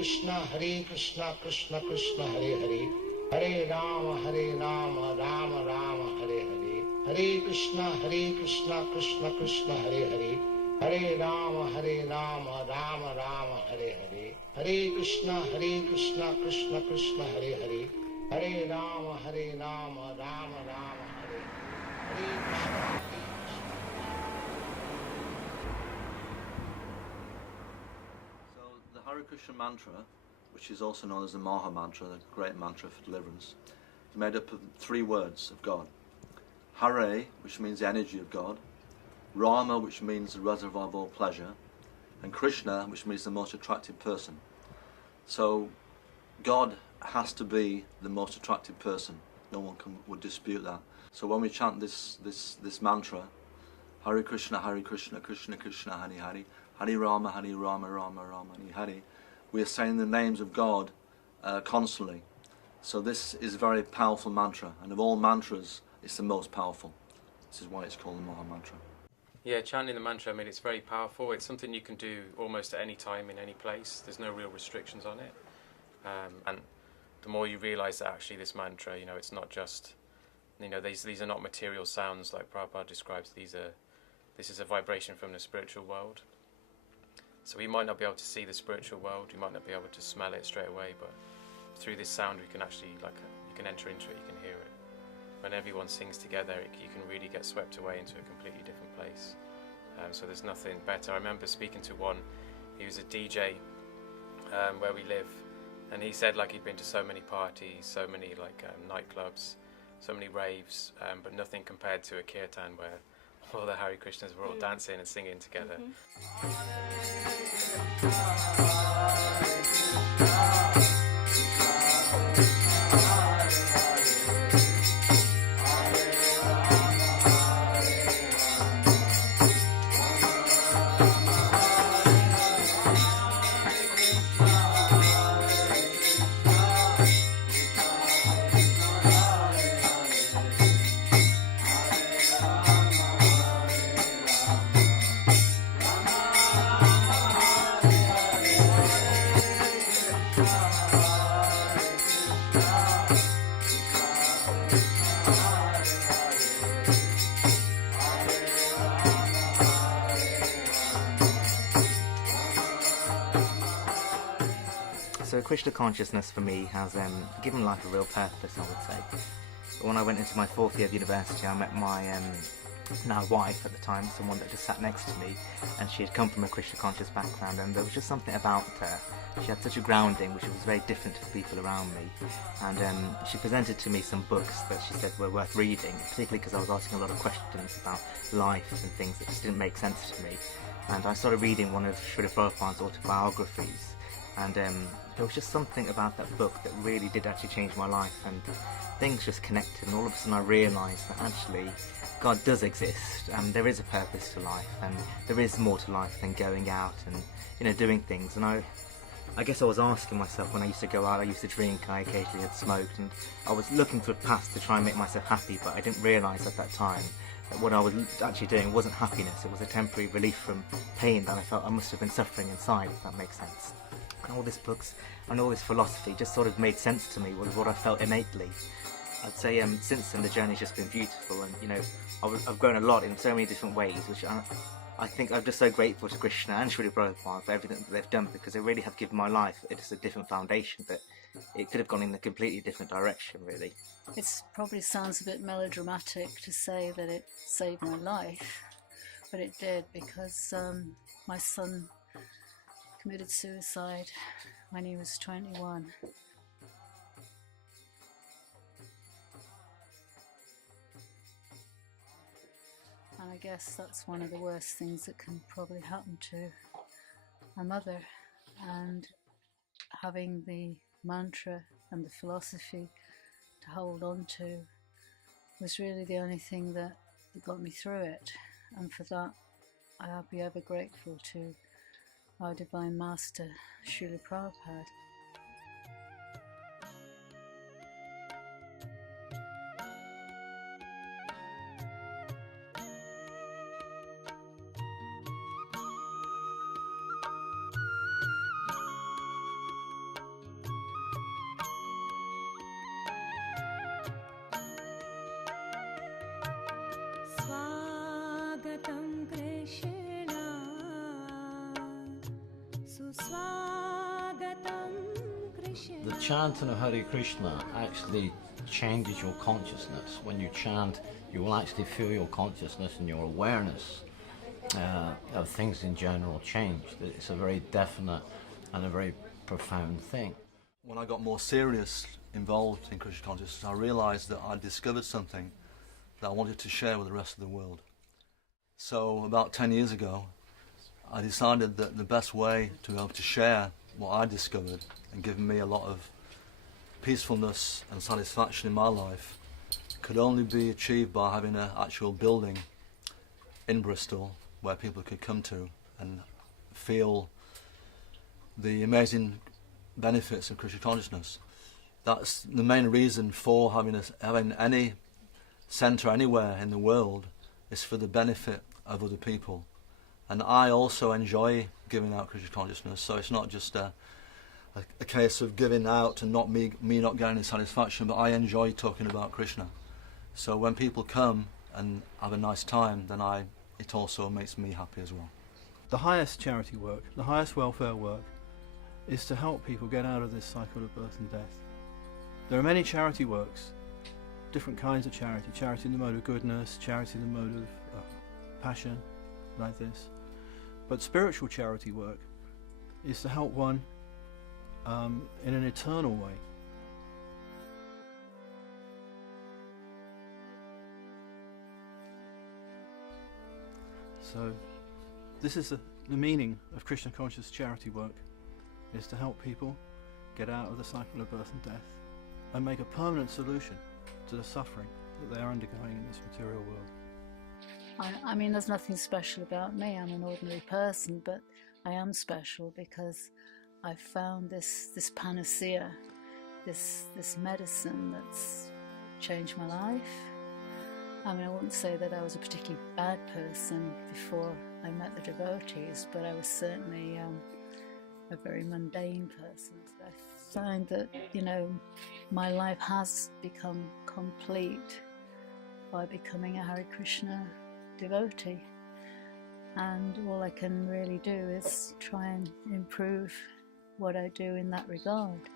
Krishna Krishna Krishna Hare Hare, Hare Rama Rama Hare Hare, Hare Krishna Krishna Krishna Hare Hare, Hare Rama Rama Hare Hare, Hare Krishna Krishna Krishna Hare Hare, Hare Rama Rama Hare Hare, Hare Krishna. So the Hare Krishna mantra, which is also known as the Maha Mantra, the great mantra for deliverance, is made up of 3 words of God. Hare, which means the energy of God, Rama, which means the reservoir of all pleasure, and Krishna, which means the most attractive person. So God has to be the most attractive person. No one would dispute that. So when we chant this mantra, Hare Krishna, Krishna Krishna, Hare Hare, Hare Rama, Rama Rama, Hare Hare, we are saying the names of God constantly. So this is a very powerful mantra, and of all mantras, it's the most powerful. This is why it's called the Maha Mantra. Yeah, chanting the mantra, I mean, it's very powerful. It's something you can do almost at any time, in any place. There's no real restrictions on it. And the more you realise that actually this mantra, you know, it's not just, you know, these are not material sounds like Prabhupada describes. This is a vibration from the spiritual world. So we might not be able to see the spiritual world, you might not be able to smell it straight away, but through this sound we can actually, you can enter into it, you can hear it. When everyone sings together, you can really get swept away into a completely different place. So there's nothing better. I remember speaking to one, he was a DJ where we live, and he said he'd been to so many parties, so many nightclubs, so many raves, but nothing compared to a kirtan where all the Hare Krishnas were all dancing and singing together. So Krishna consciousness for me has given life a real purpose, I would say. When I went into my 4th year of university, I met my now wife at the time, someone that just sat next to me, and she had come from a Krishna conscious background, and there was just something about her. She had such a grounding which was very different to the people around me, and she presented to me some books that she said were worth reading, particularly because I was asking a lot of questions about life and things that just didn't make sense to me. And I started reading one of Srila Prabhupada's autobiographies, and there was just something about that book that really did actually change my life, and things just connected, and all of a sudden I realised that actually God does exist, and there is a purpose to life, and there is more to life than going out and doing things. And I guess I was asking myself, when I used to go out, I used to drink, I occasionally had smoked, and I was looking for a path to try and make myself happy, but I didn't realise at that time that what I was actually doing wasn't happiness. It was a temporary relief from pain that I felt I must have been suffering inside, if that makes sense. And all these books and all this philosophy just sort of made sense to me, was what I felt innately. I'd say since then the journey's just been beautiful, and I've grown a lot in so many different ways, which I think I'm just so grateful to Krishna and Srila Prabhupada for everything that they've done, because they really have given my life a different foundation, but it could have gone in a completely different direction, really. It probably sounds a bit melodramatic to say that it saved my life, but it did, because my son committed suicide when he was 21. And I guess that's one of the worst things that can probably happen to a mother. And having the mantra and the philosophy to hold on to was really the only thing that got me through it. And for that, I'll be ever grateful to our Divine Master, Srila Prabhupada. The chanting of Hare Krishna actually changes your consciousness. When you chant, you will actually feel your consciousness and your awareness of things in general change. It's a very definite and a very profound thing. When I got more serious involved in Krishna consciousness, I realized that I discovered something that I wanted to share with the rest of the world. So about 10 years ago, I decided that the best way to be able to share what I discovered and given me a lot of peacefulness and satisfaction in my life could only be achieved by having an actual building in Bristol where people could come to and feel the amazing benefits of Krishna consciousness. That's the main reason for having any centre anywhere in the world, is for the benefit of other people. And I also enjoy giving out Krishna consciousness, so it's not just a case of giving out and not me not getting any satisfaction, but I enjoy talking about Krishna. So when people come and have a nice time, then it also makes me happy as well. The highest charity work, the highest welfare work, is to help people get out of this cycle of birth and death. There are many charity works, different kinds of charity in the mode of goodness, charity in the mode of passion, like this. But spiritual charity work is to help one in an eternal way. So this is the meaning of Krishna conscious charity work, is to help people get out of the cycle of birth and death and make a permanent solution to the suffering that they are undergoing in this material world. I mean, there's nothing special about me. I'm an ordinary person, but I am special because I found this panacea, this medicine that's changed my life. I mean, I wouldn't say that I was a particularly bad person before I met the devotees, but I was certainly a very mundane person. I find that, my life has become complete by becoming a Hare Krishna devotee, and all I can really do is try and improve what I do in that regard.